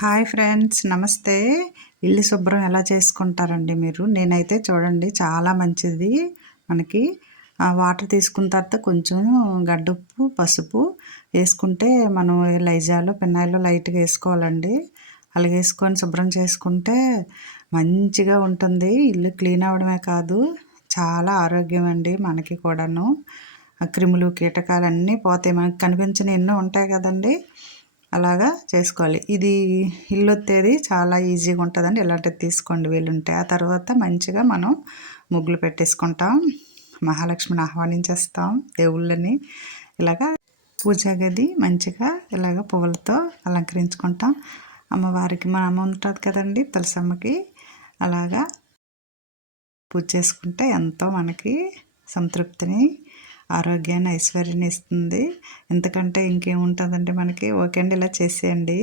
Hi friends, నమస్తే. ఇల్లు శుభ్రం ఎలా చేసుకుంటారండి మీరు? నేనైతే చూడండి చాలా మంచిది. మనకి వాటర్ తీసుకున్న తర్వాత కొంచెం గడ్డుప్పు, పసుపు వేసుకుంటే మనం లైజాలో, ఫినాయిల్లో లైట్‌గా వేసుకోవాలండి. అలాగ వేసుకొని శుభ్రం చేసుకుంటే మంచిగా ఉంటుంది. ఇల్లు క్లీన్ అవ్వడమే కాదు, చాలా ఆరోగ్యం అండి మనకి కూడాను. క్రిములు, కీటకాలు అన్నీ పోతాయి. మనకు కనిపించని ఎన్నో ఉంటాయి కదండీ! అలాగా చేసుకోవాలి. ఇది ఇల్లొత్తేది చాలా ఈజీగా ఉంటుందండి. ఇలాంటిది తీసుకోండి వీలుంటే. ఆ తర్వాత మంచిగా మనం ముగ్గులు పెట్టేసుకుంటాం. మహాలక్ష్మిని ఆహ్వానించేస్తాం, దేవుళ్ళని. ఇలాగా పూజా గది మంచిగా ఇలాగ పువ్వులతో అలంకరించుకుంటాం. అమ్మవారికి మా అమ్మ ఉంటుంది కదండి, తులసమ్మకి. అలాగా పూజ చేసుకుంటే ఎంతో మనకి సంతృప్తిని, ఆరోగ్యాన్ని, ఐశ్వర్యాన్ని ఇస్తుంది. ఇంతకంటే ఇంకేముంటుందండి మనకి. ఓకే అండి, ఇలా చేసేయండి.